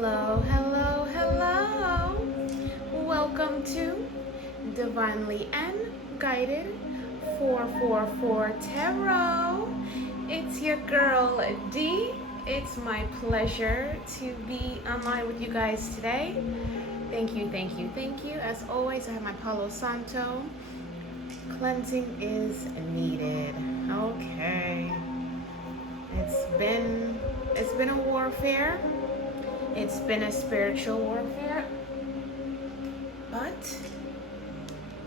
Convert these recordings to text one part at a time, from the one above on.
Hello, hello, hello. Welcome to Divinely and Guided 444 Tarot. It's your girl D. It's my pleasure to be online with you guys today. Thank you, thank you, thank you. As always, I have my Palo Santo. Cleansing is needed. Okay. It's been a warfare. It's been a spiritual warfare, but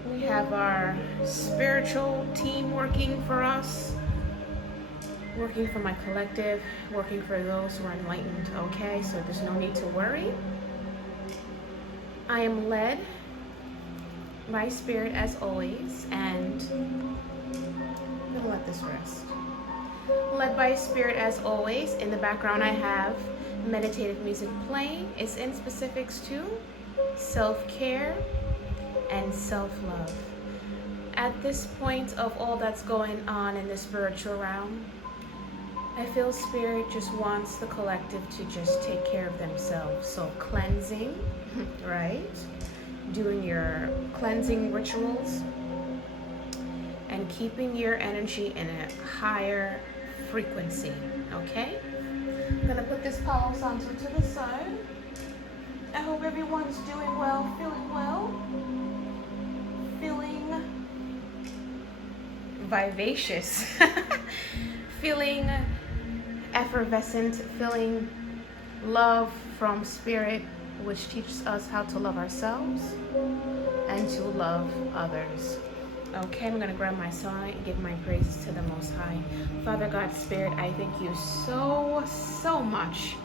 we have our spiritual team working for us, working for my collective, working for those who are enlightened, okay? So there's no need to worry. I am led by spirit as always, and I'm gonna let this rest. Led by spirit as always. In the background I have meditative music playing. It's in specifics to self-care and self-love. At this point of all that's going on in the spiritual realm, I feel spirit just wants the collective to just take care of themselves. So cleansing, right? Doing your cleansing rituals and keeping your energy in a higher frequency, okay? I'm gonna put this Palo Santo to the side. I hope everyone's doing well, feeling vivacious, feeling effervescent, feeling love from spirit, which teaches us how to love ourselves and to love others. Okay, I'm going to grab my song and give my praises to the Most High. Father God, Spirit, I thank you so much.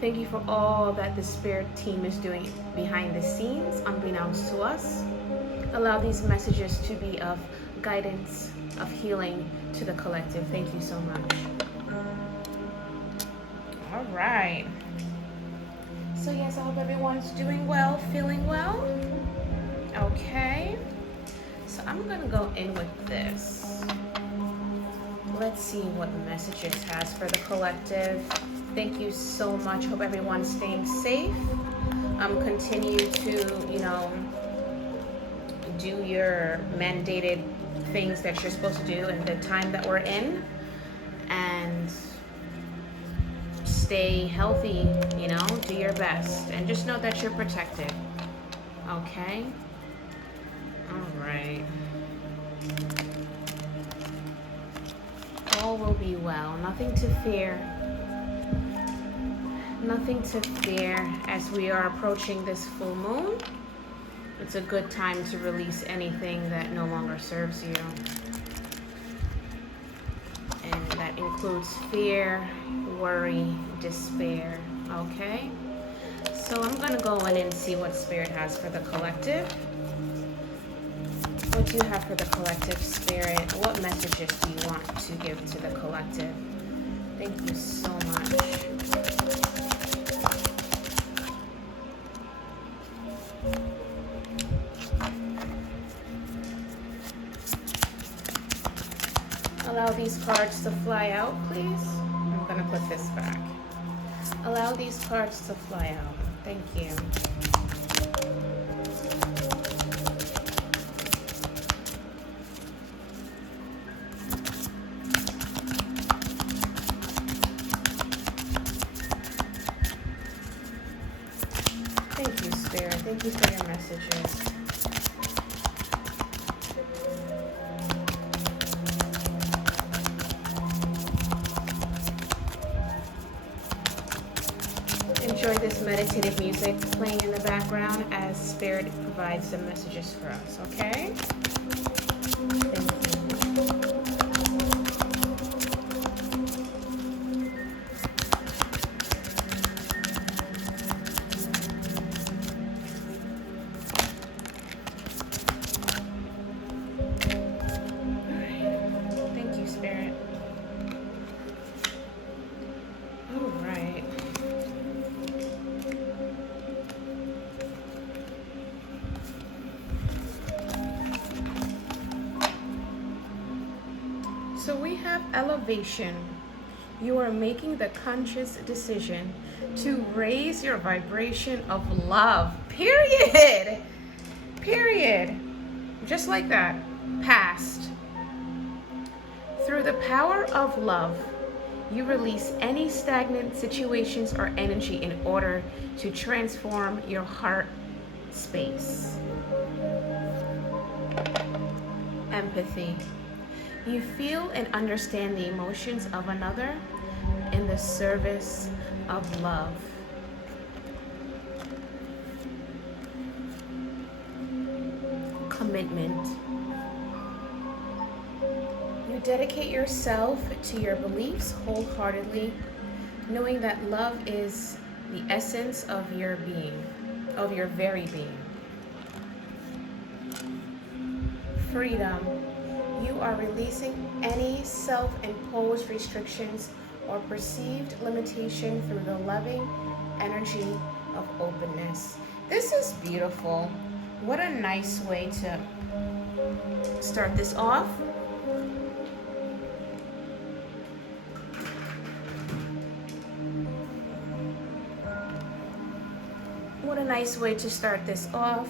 Thank you for all that the Spirit team is doing behind the scenes, unbeknownst to us. Allow these messages to be of guidance, of healing to the collective. Thank you so much. All right. So yes, I hope everyone's doing well, feeling well. Okay. So I'm gonna go in with this. Let's see what messages has for the collective. Thank you so much. Hope everyone's staying safe. Continue to, do your mandated things that you're supposed to do in the time that we're in, and stay healthy. Do your best, and just know that you're protected. Okay. All right. All will be well. Nothing to fear. Nothing to fear as we are approaching this full moon. It's a good time to release anything that no longer serves you. And that includes fear, worry, despair. Okay? So I'm going to go in and see what Spirit has for the collective. What do you have for the collective, Spirit? What messages do you want to give to the collective? Thank you so much. Allow these cards to fly out, please. I'm going to put this back. Allow these cards to fly out. Thank you. Thank you, Spirit. Thank you for your messages. Enjoy this meditative music playing in the background as Spirit provides the messages for us, okay? Thank you. So we have elevation, You are making the conscious decision to raise your vibration of love. Period. Period. Just like that. Past. Through the power of love, you release any stagnant situations or energy in order to transform your heart space. Empathy. You feel and understand the emotions of another in the service of love. Commitment. You dedicate yourself to your beliefs wholeheartedly, knowing that love is the essence of your being, of your very being. Freedom. You are releasing any self-imposed restrictions or perceived limitation through the loving energy of openness. This is beautiful. What a nice way to start this off. What a nice way to start this off.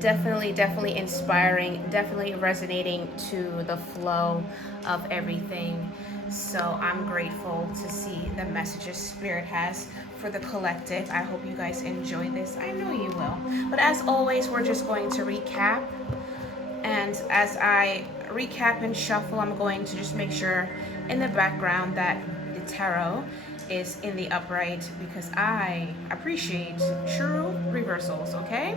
Definitely inspiring, definitely resonating to the flow of everything. So I'm grateful to see the messages Spirit has for the collective. I hope you guys enjoy this. I know you will. But as always, we're just going to recap. And as I recap and shuffle, I'm going to just make sure in the background that the tarot is in the upright, because I appreciate true reversals, okay?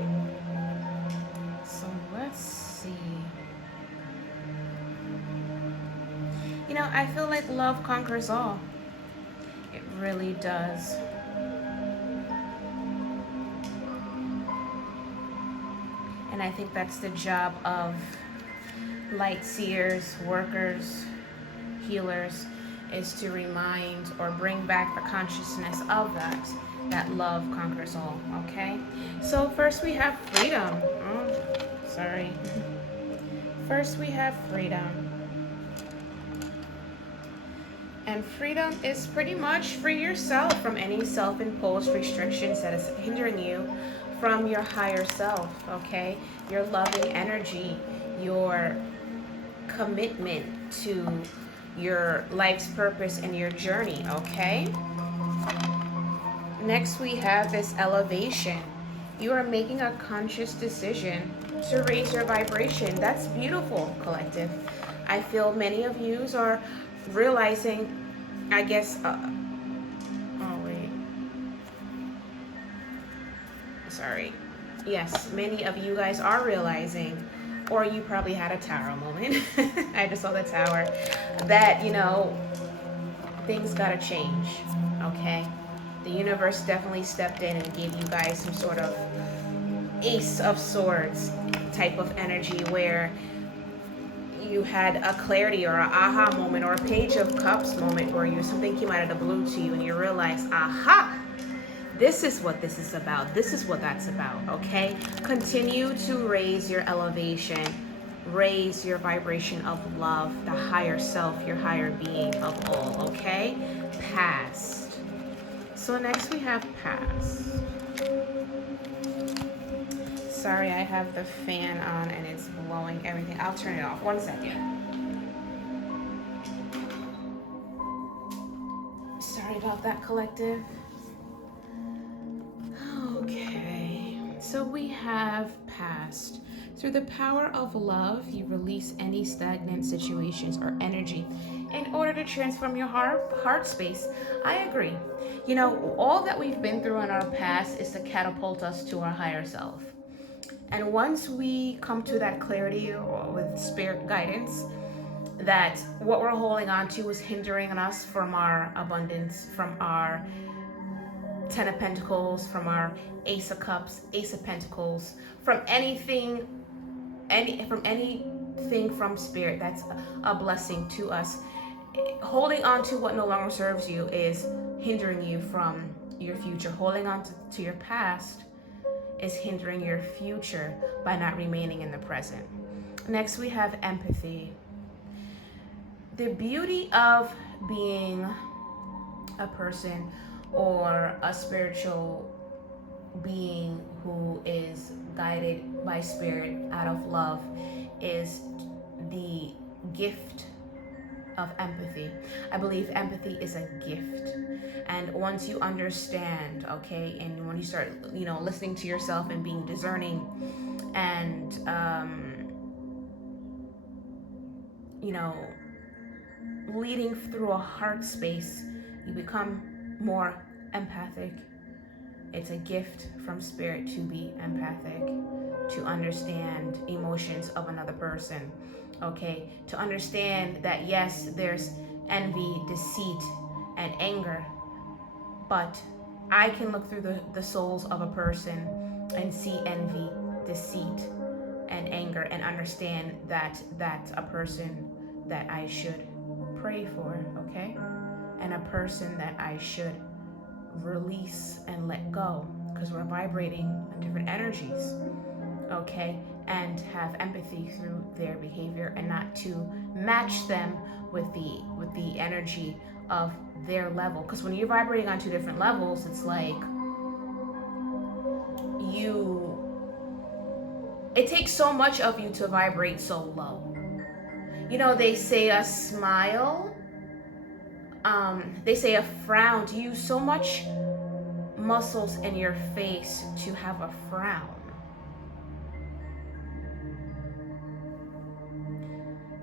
So let's see. You know, I feel like love conquers all. It really does. And I think that's the job of light seers, workers, healers, is to remind or bring back the consciousness of that love conquers all, okay? So first we have freedom. Sorry. First we have freedom. And freedom is pretty much free yourself from any self-imposed restrictions that is hindering you from your higher self, okay? Your loving energy, your commitment to your life's purpose and your journey, okay? Next we have this elevation. You are making a conscious decision to raise your vibration. That's beautiful, collective. I feel many of yous are realizing, I guess, sorry. Yes, many of you guys are realizing, or you probably had a tarot moment. I just saw the tower. That, you know, things gotta change, okay? The universe definitely stepped in and gave you guys some sort of Ace of Swords type of energy where you had a clarity or an aha moment or a Page of Cups moment where something came out of the blue to you and you realize, aha, this is what this is about. This is what that's about, okay? Continue to raise your elevation. Raise your vibration of love, the higher self, your higher being of all, okay? Past. So next we have past. Sorry, I have the fan on and it's blowing everything. I'll turn it off. 1 second. Sorry about that, collective. Okay, so we have past. Through the power of love, you release any stagnant situations or energy in order to transform your heart space. I agree. You know, all that we've been through in our past is to catapult us to our higher self. And once we come to that clarity or with spirit guidance, that what we're holding on to is hindering us from our abundance, from our Ten of Pentacles, from our Ace of Cups, Ace of Pentacles, from anything from spirit that's a blessing to us. Holding on to what no longer serves you is hindering you from your future. Holding on to your past is hindering your future by not remaining in the present. Next, we have empathy. the beauty of being a person or a spiritual being who is guided by spirit out of love is the gift of empathy. I believe empathy is a gift. And once you understand, okay, and when you start, listening to yourself and being discerning and, leading through a heart space, you become more empathic. It's a gift from spirit to be empathic, to understand emotions of another person, okay? To understand that yes, there's envy, deceit, and anger, but I can look through the souls of a person and see envy, deceit, and anger and understand that that's a person that I should pray for, okay? And a person that I should release and let go, because we're vibrating on different energies, okay? And have empathy through their behavior and not to match them with the energy of their level, because when you're vibrating on two different levels, it's like it takes so much of you to vibrate so low. They say a smile, they say a frown. Do you use so much muscles in your face to have a frown?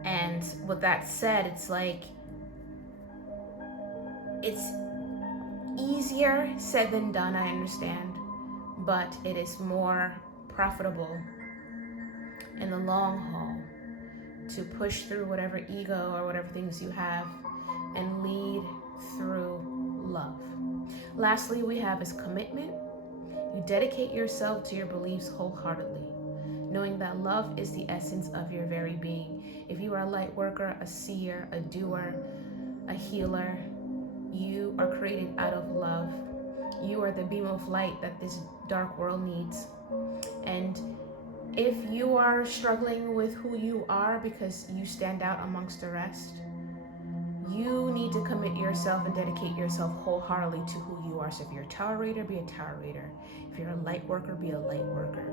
And with that said, it's like, it's easier said than done, I understand, but it is more profitable in the long haul to push through whatever ego or whatever things you have and lead through love. Lastly, we have is commitment. You dedicate yourself to your beliefs wholeheartedly, knowing that love is the essence of your very being. If you are a light worker, a seer, a doer, a healer, you are created out of love. You are the beam of light that this dark world needs. And if you are struggling with who you are because you stand out amongst the rest, you need to commit yourself and dedicate yourself wholeheartedly to who you are. So if you're a Tower Reader, be a Tower Reader. If you're a light worker, be a light worker.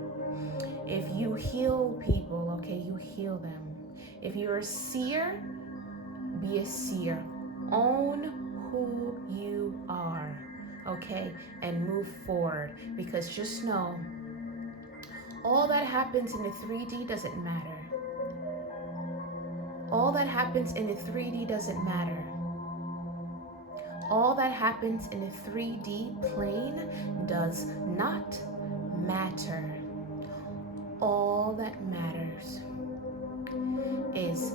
If you heal people, okay, you heal them. If you're a seer, be a seer. Own who you are, okay, and move forward, because just know, all that happens in the 3D doesn't matter. All that happens in the 3D doesn't matter. All that happens in the 3D plane does not matter. All that matters is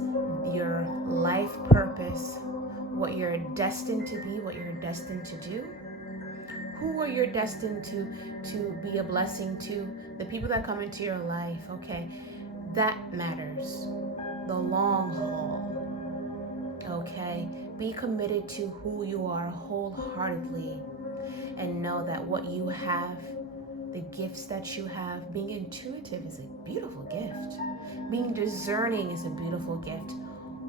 your life purpose, what you're destined to be, what you're destined to do, who are you destined to be a blessing to, the people that come into your life, okay? That matters. The long haul, okay? Be committed to who you are wholeheartedly, and know that what you have, the gifts that you have, being intuitive is a beautiful gift. Being discerning is a beautiful gift.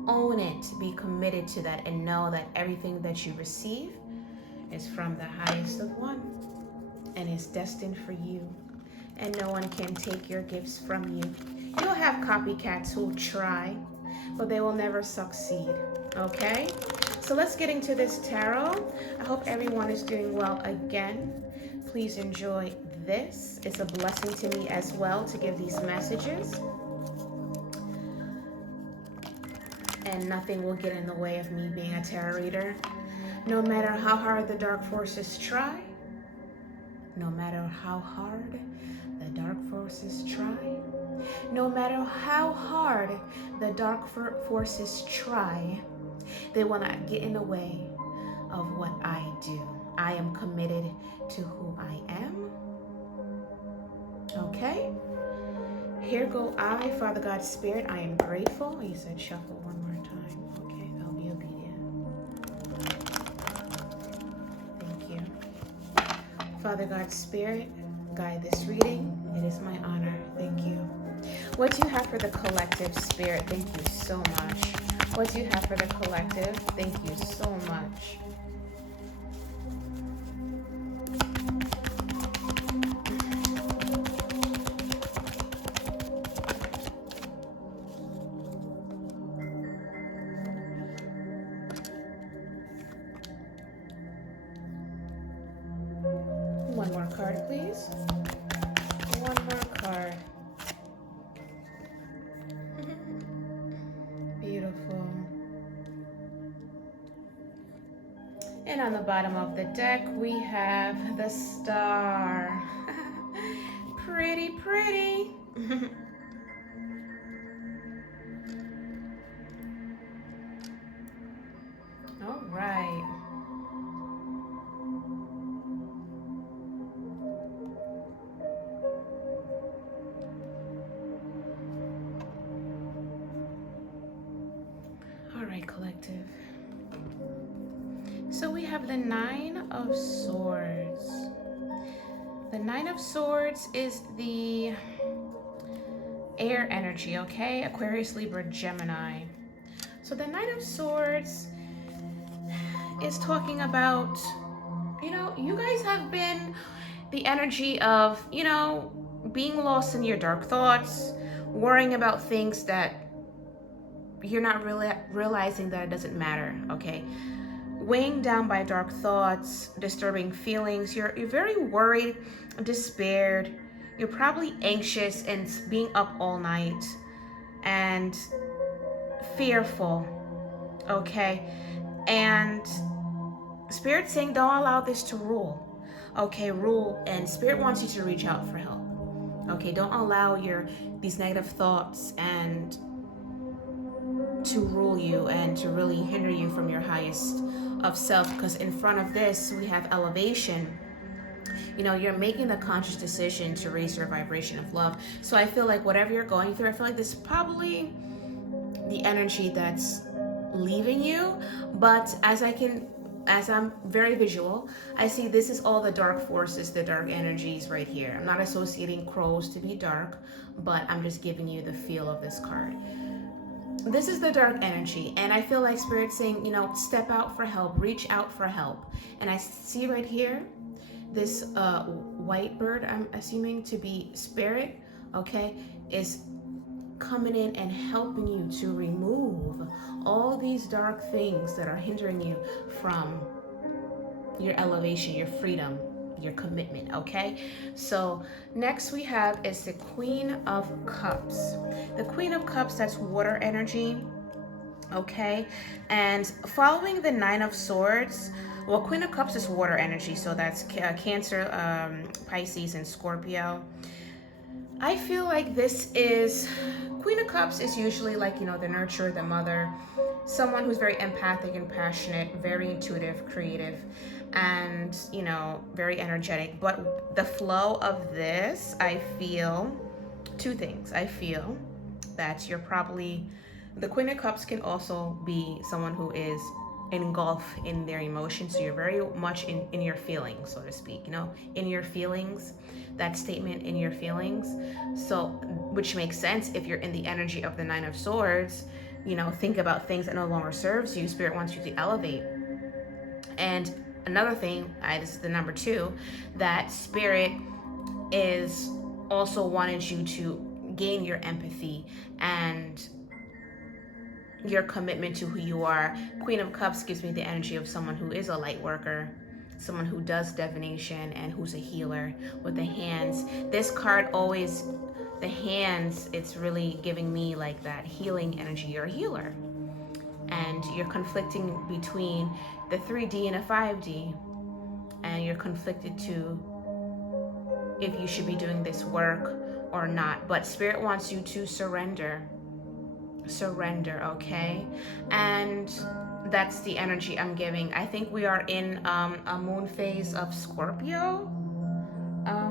Own it, be committed to that, and know that everything that you receive is from the highest of one and is destined for you, and no one can take your gifts from you. You'll have copycats who'll try, but they will never succeed, okay? So let's get into this tarot. I hope everyone is doing well again. Please enjoy this. It's a blessing to me as well to give these messages, and nothing will get in the way of me being a tarot reader. No matter how hard the dark forces try, no matter how hard the dark forces try, no matter how hard the dark forces try, they will not get in the way of what I do. I am committed to who I am. Okay? Here go I, Father God Spirit. I am grateful. You said shuffle one more time. Okay, I'll be obedient. Thank you. Father God Spirit, guide this reading. It is my honor. Thank you. What do you have for the collective, Spirit? Thank you so much. What do you have for the collective? Thank you so much. One more card, please. One more card. Beautiful. And on the bottom of the deck, we have the Star. Pretty, pretty. All right. All right, collective. So we have the Nine of Swords. The Nine of Swords is the air energy, okay? Aquarius, Libra, Gemini. So the Nine of Swords is talking about, you guys have been the energy of, being lost in your dark thoughts, worrying about things that you're not really realizing that it doesn't matter, okay? Weighing down by dark thoughts, disturbing feelings. You're very worried, despaired. You're probably anxious and being up all night and fearful, okay? And Spirit's saying don't allow this to rule, okay? Rule, and Spirit wants you to reach out for help, okay? Don't allow these negative thoughts and to rule you and to really hinder you from your highest of self, because in front of this we have elevation. You're making the conscious decision to raise your vibration of love. So I feel like whatever you're going through, I feel like this is probably the energy that's leaving you. But as I'm very visual, I see this is all the dark forces, the dark energies right here. I'm not associating crows to be dark, but I'm just giving you the feel of this card. This is the dark energy, and I feel like Spirit's saying, step out for help, reach out for help. And I see right here, this white bird, I'm assuming to be Spirit, okay, is coming in and helping you to remove all these dark things that are hindering you from your elevation, your freedom, your commitment, okay? So next we have is the Queen of Cups. The Queen of Cups, that's water energy, okay? And following the Nine of Swords, well, Queen of Cups is water energy, so that's Cancer, Pisces, and Scorpio. I feel like this is, Queen of Cups is usually like, the nurturer, the mother, someone who's very empathic and passionate, very intuitive, creative, and, very energetic. But the flow of this, I feel two things. I feel that you're probably, the Queen of Cups can also be someone who is engulfed in their emotions. So you're very much in your feelings, so to speak, in your feelings, that statement, in your feelings. So, which makes sense if you're in the energy of the Nine of Swords, think about things that no longer serves you. Spirit wants you to elevate. And another thing, this is the number 2, that Spirit is also wanted you to gain your empathy and your commitment to who you are. Queen of Cups gives me the energy of someone who is a light worker, someone who does divination and who's a healer with the hands. This card always, the hands, it's really giving me like that healing energy. You're a healer and you're conflicting between the 3D and a 5D, and you're conflicted to if you should be doing this work or not. But Spirit wants you to surrender, okay? And that's the energy I'm giving. I think we are in a moon phase of Scorpio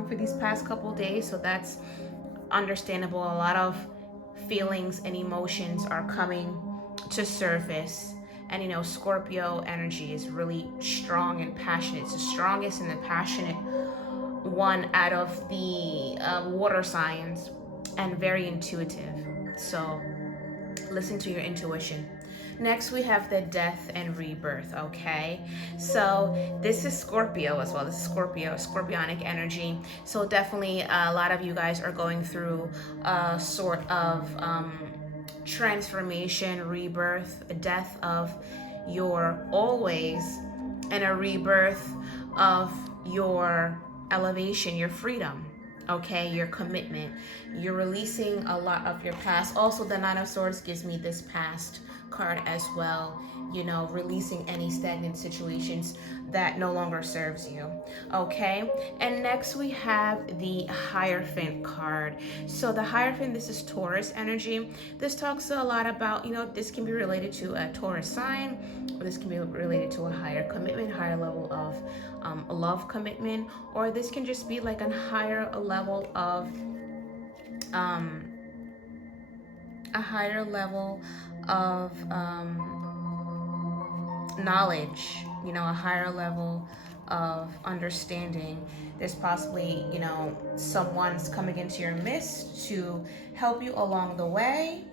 for these past couple days, so that's understandable. A lot of feelings and emotions are coming to surface, and Scorpio energy is really strong and passionate. It's the strongest and the passionate one out of the water signs. and very intuitive. So listen to your intuition. Next, we have the death and rebirth, okay? So this is Scorpio as well. This is Scorpio, scorpionic energy. So definitely a lot of you guys are going through a sort of transformation, rebirth, a death of your always, and a rebirth of your elevation, your freedom, okay, your commitment. You're releasing a lot of your past. Also, the Nine of Swords gives me this past card as well, you know, releasing any stagnant situations that no longer serves you, okay? And next we have the Hierophant card. So the Hierophant, this is Taurus energy. This talks a lot about, you know, this can be related to a Taurus sign, or this can be related to a higher commitment, higher level of love commitment, or this can just be like a higher level of a higher level of knowledge, you know, a higher level of understanding. There's possibly, you know, someone's coming into your midst to help you along the way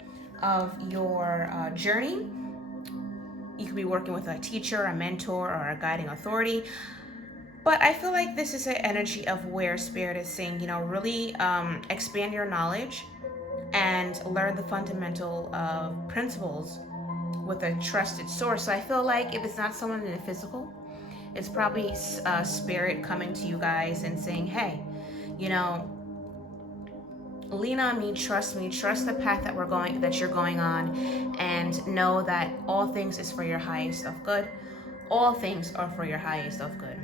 of your journey. You could be working with a teacher, a mentor, or a guiding authority. But I feel like this is an energy of where Spirit is saying, you know, really expand your knowledge and learn the fundamental principles with a trusted source. So I feel like if it's not someone in the physical, it's probably Spirit coming to you guys and saying, hey, you know, lean on me, trust the path that you're going on, and know that all things is for your highest of good. All things are for your highest of good.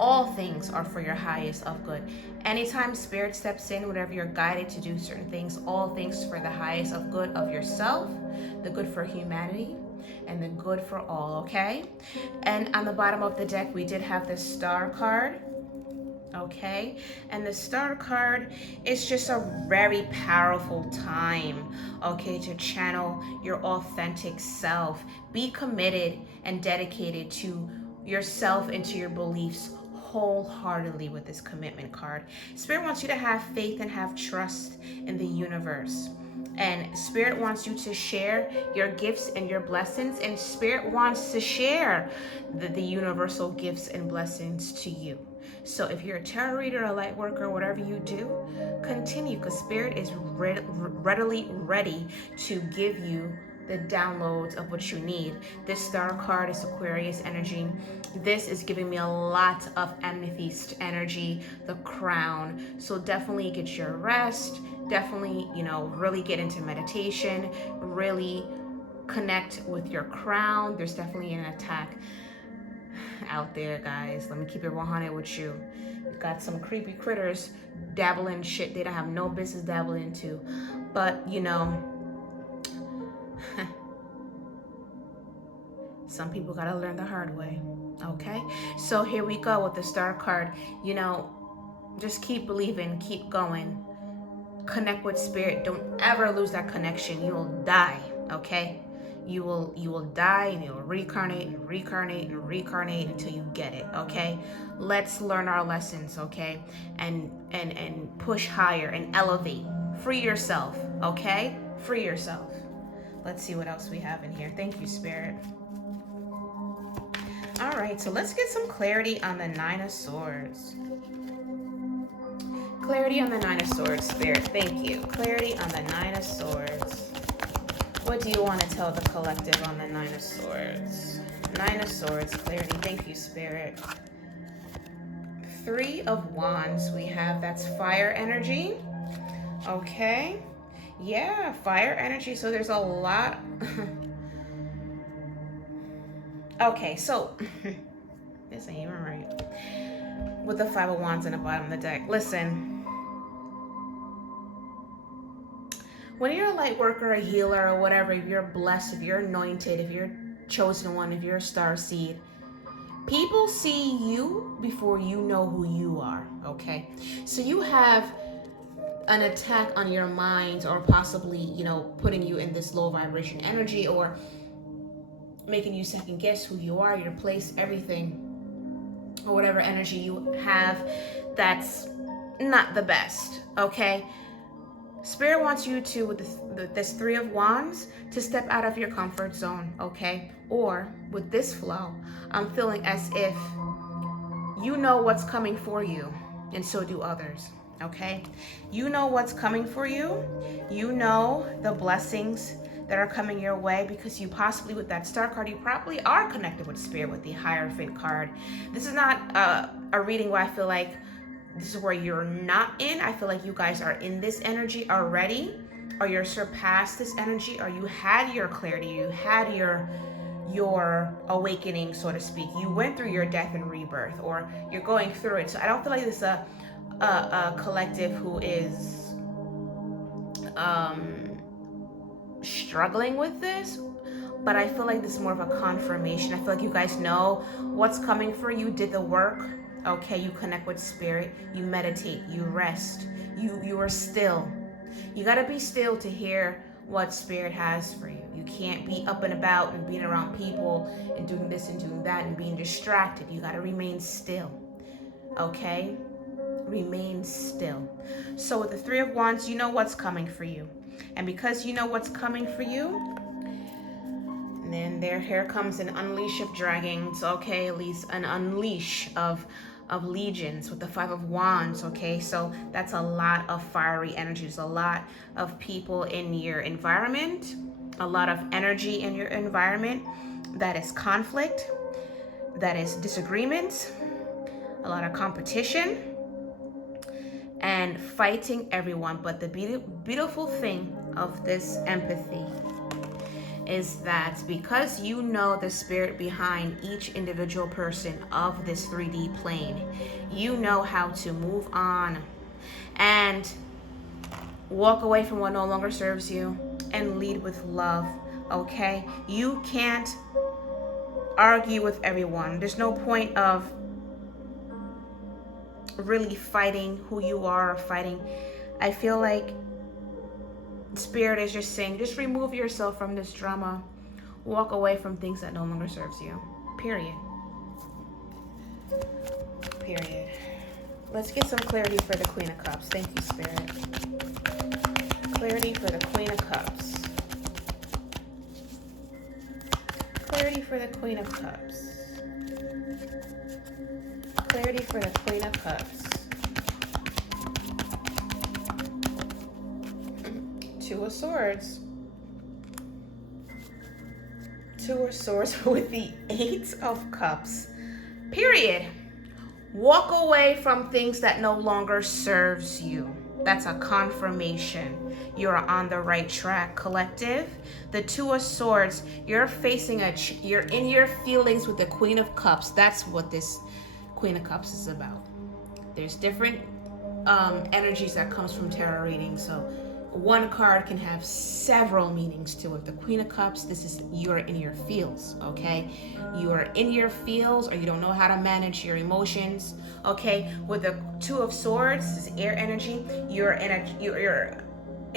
All things are for your highest of good. Anytime Spirit steps in, whenever you're guided to do certain things, all things for the highest of good of yourself, the good for humanity, and the good for all, okay? And on the bottom of the deck, we did have the Star card, okay? And the Star card is just a very powerful time, okay, to channel your authentic self. Be committed and dedicated to yourself and to your beliefs wholeheartedly with this commitment card. Spirit wants you to have faith and have trust in the universe. And Spirit wants you to share your gifts and your blessings. And Spirit wants to share the universal gifts and blessings to you. So if you're a tarot reader, a light worker, whatever you do, continue, because Spirit is readily ready to give you the downloads of what you need. This Star card is Aquarius energy. This is giving me a lot of amethyst energy, the crown. So definitely get your rest. Definitely, you know, really get into meditation. Really connect with your crown. There's definitely an attack out there, guys. Let me keep it 100 with you. You've got some creepy critters dabbling shit they don't have no business dabbling into. But, you know, some people gotta learn the hard way, okay? So here we go with the Star card. You know, just keep believing, keep going. Connect with Spirit. Don't ever lose that connection. You will die, okay? You will die, and you'll reincarnate and reincarnate and reincarnate until you get it, okay? Let's learn our lessons, okay? And push higher and elevate. Free yourself, okay? Free yourself. Let's see what else we have in here. Thank you, Spirit. All right, so let's get some clarity on the Nine of Swords. Clarity on the Nine of Swords, Spirit. Thank you. Clarity on the Nine of Swords. What do you want to tell the collective on the Nine of Swords? Nine of Swords, clarity. Thank you, Spirit. Three of Wands we have. That's fire energy. Okay. Yeah, fire energy. So there's a lot. Okay, so this ain't even right. With the Five of Wands in the bottom of the deck. Listen. When you're a light worker, a healer, or whatever, if you're blessed, if you're anointed, if you're chosen one, if you're a star seed, people see you before you know who you are, okay? So you have an attack on your mind, or possibly, you know, putting you in this low vibration energy, or making you second guess who you are, your place, everything, or whatever energy you have that's not the best, okay? Spirit wants you to, with this Three of Wands, to step out of your comfort zone, okay? Or with this flow, I'm feeling as if you know what's coming for you, and so do others, okay? You know what's coming for you. You know the blessings that are coming your way, because you possibly, with that Star card, you probably are connected with Spirit with the Hierophant card. This is not a reading where I feel like this is where you're not in. I feel like you guys are in this energy already, or you're surpassed this energy, or you had your clarity, you had your awakening, so to speak. You went through your death and rebirth, or you're going through it. So I don't feel like this is a collective who is struggling with this, but I feel like this is more of a confirmation. I feel like you guys know what's coming for you, did the work, okay? You connect with Spirit, you meditate, you rest, you are still. You got to be still to hear what Spirit has for you. You can't be up and about and being around people and doing this and doing that and being distracted. You got to remain still, okay? Remain still. So with the Three of Wands, you know what's coming for you. And because you know what's coming for you, and then here comes an unleash of dragons, okay? At least an unleash of legions with the Five of Wands, okay? So that's a lot of fiery energies, a lot of people in your environment, a lot of energy in your environment that is conflict, that is disagreement, a lot of competition, and fighting everyone. But the beautiful thing of this empathy is that because you know the spirit behind each individual person of this 3D plane, you know how to move on and walk away from what no longer serves you and lead with love, okay? You can't argue with everyone. There's no point of really fighting who you are or fighting. I feel like Spirit is just saying, just remove yourself from this drama. Walk away from things that no longer serves you. Period. Period. Let's get some clarity for the Queen of Cups. Thank you, Spirit. Clarity for the Queen of Cups. Clarity for the Queen of Cups. Clarity for the Queen of Cups. Two of Swords. Two of Swords with the Eight of Cups. Period. Walk away from things that no longer serves you. That's a confirmation. You're on the right track, collective. The Two of Swords, you're facing you're in your feelings with the Queen of Cups. That's what this Queen of Cups is about. There's different energies that comes from tarot reading. So one card can have several meanings to it. The Queen of Cups, this is you're in your feels, okay? You are in your feels, or you don't know how to manage your emotions, okay? With the Two of Swords, this is air energy. You're in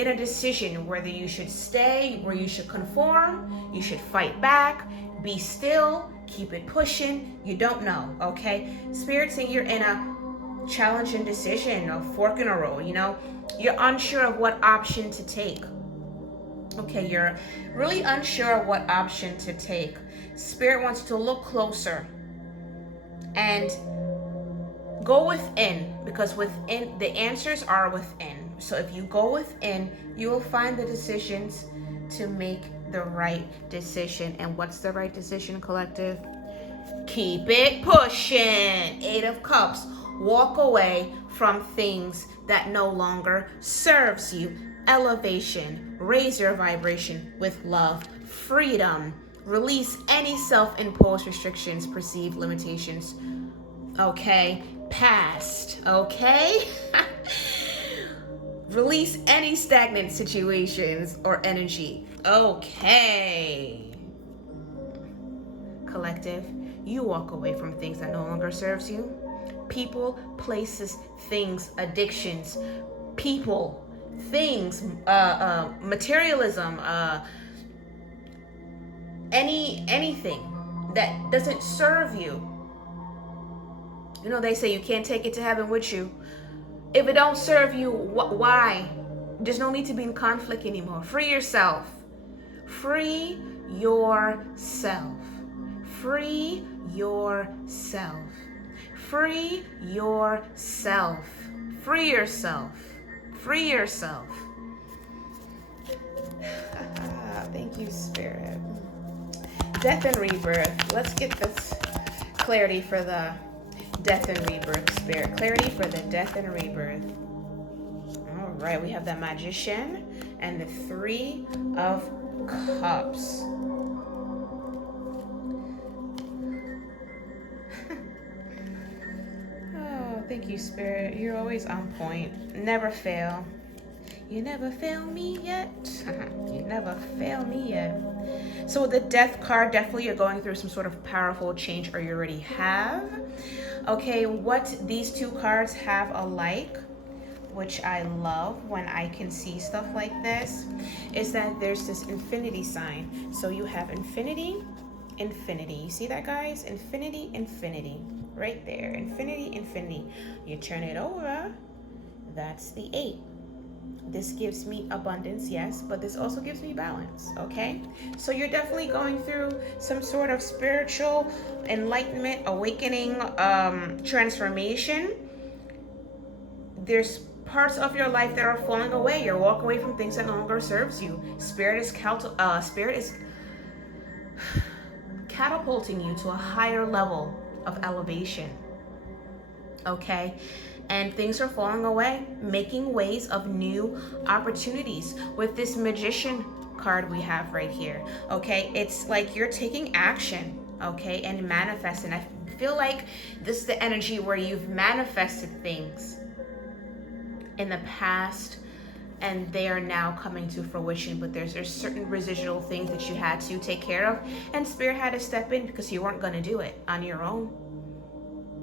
a decision whether you should stay, where you should conform, you should fight back, be still, keep it pushing. You don't know, okay? Spirit saying you're in a challenging decision, a fork in a road, you know? You're unsure of what option to take. Okay, you're really unsure of what option to take. Spirit wants you to look closer and go within, because within, the answers are within. So if you go within, you will find the decisions to make the right decision. And what's the right decision, collective? Keep it pushing. Eight of Cups. Walk away from things that no longer serves you. Elevation. Raise your vibration with love. Freedom. Release any self-imposed restrictions, perceived limitations. Okay? Past. Okay? Release any stagnant situations or energy. Okay. Collective, you walk away from things that no longer serves you. People, places, things, addictions, people, things, materialism, anything that doesn't serve you. You know, they say you can't take it to heaven with you. If it don't serve you, why? There's no need to be in conflict anymore. Free yourself. Free yourself. Free yourself. Free yourself. Free yourself. Free yourself. Thank you, Spirit. Death and rebirth. Let's get this clarity for the death and rebirth, Spirit. Clarity for the death and rebirth. All right, we have the Magician and the Three of Cups. Oh, thank you, Spirit. You're always on point. Never fail. You never fail me yet. You never fail me yet. So with the Death card, definitely you're going through some sort of powerful change, or you already have. Okay, what these two cards have alike, which I love when I can see stuff like this, is that there's this infinity sign. So you have infinity, infinity. You see that, guys? Infinity, infinity. Right there. Infinity, infinity. You turn it over. That's the 8. This gives me abundance, yes, but this also gives me balance, okay? So you're definitely going through some sort of spiritual enlightenment, awakening, transformation. There's parts of your life that are falling away. You're walking away from things that no longer serves you. Spirit is catapulting you to a higher level of elevation, okay? And things are falling away, making ways of new opportunities. With this Magician card we have right here, okay? It's like you're taking action, okay, and manifesting. I feel like this is the energy where you've manifested things in the past and they are now coming to fruition, but there's certain residual things that you had to take care of, and Spirit had to step in because you weren't going to do it on your own.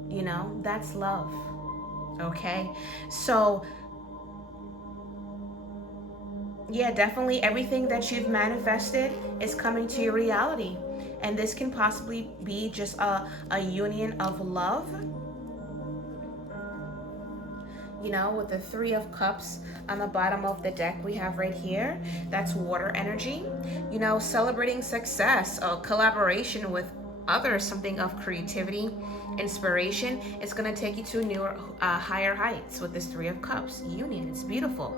You know, that's love. Okay, so yeah, definitely everything that you've manifested is coming to your reality, and this can possibly be just a union of love. You know, with the Three of Cups on the bottom of the deck we have right here, that's water energy. You know, celebrating success, collaboration with others, something of creativity, inspiration. It's going to take you to newer, higher heights with this Three of Cups union. It's beautiful.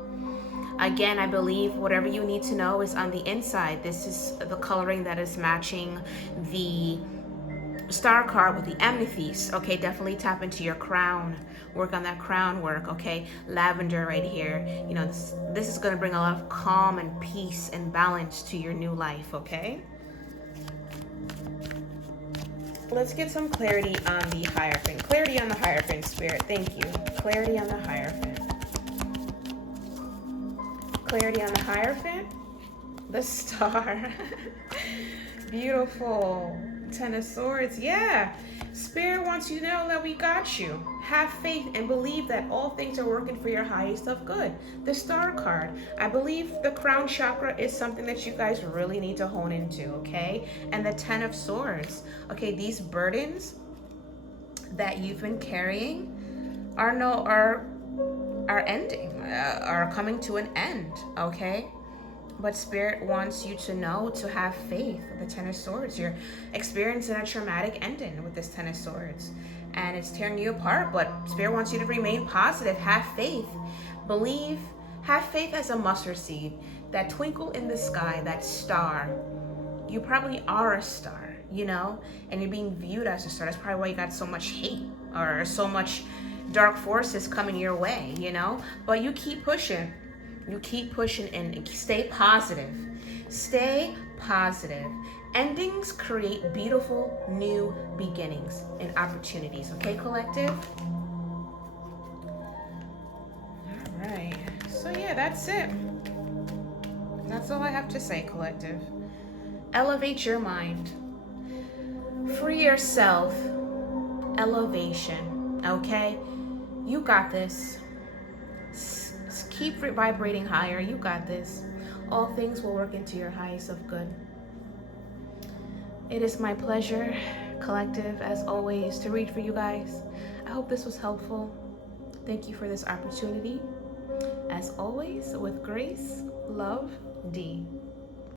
Again, I believe whatever you need to know is on the inside. This is the coloring that is matching the Star card with the amethyst. Okay, definitely tap into your crown, work on that crown work. Okay, lavender right here. You know, this is going to bring a lot of calm and peace and balance to your new life. Okay, let's get some clarity on the Hierophant. Clarity on the Hierophant, Spirit. Thank you. Clarity on the Hierophant. Clarity on the Hierophant. The Star. Beautiful. Ten of Swords. Yeah. Spirit wants you to know that we got you. Have faith and believe that all things are working for your highest of good. The Star card. I believe the crown chakra is something that you guys really need to hone into, okay? And the Ten of Swords. Okay, these burdens that you've been carrying are ending, are coming to an end, okay? But Spirit wants you to know to have faith. The Ten of Swords, you're experiencing a traumatic ending with this Ten of Swords, and it's tearing you apart, but Spirit wants you to remain positive. Have faith, believe, have faith as a mustard seed, that twinkle in the sky, that star. You probably are a star, you know, and you're being viewed as a star. That's probably why you got so much hate or so much dark forces coming your way, you know, but you keep pushing. You keep pushing and stay positive. Stay positive. Endings create beautiful new beginnings and opportunities. Okay, collective? All right. So yeah, that's it. That's all I have to say, collective. Elevate your mind. Free yourself. Elevation. Okay? You got this. Keep vibrating higher. You got this. All things will work into your highest of good. It is my pleasure, collective, as always, to read for you guys. I hope this was helpful. Thank you for this opportunity. As always, with grace, love, D.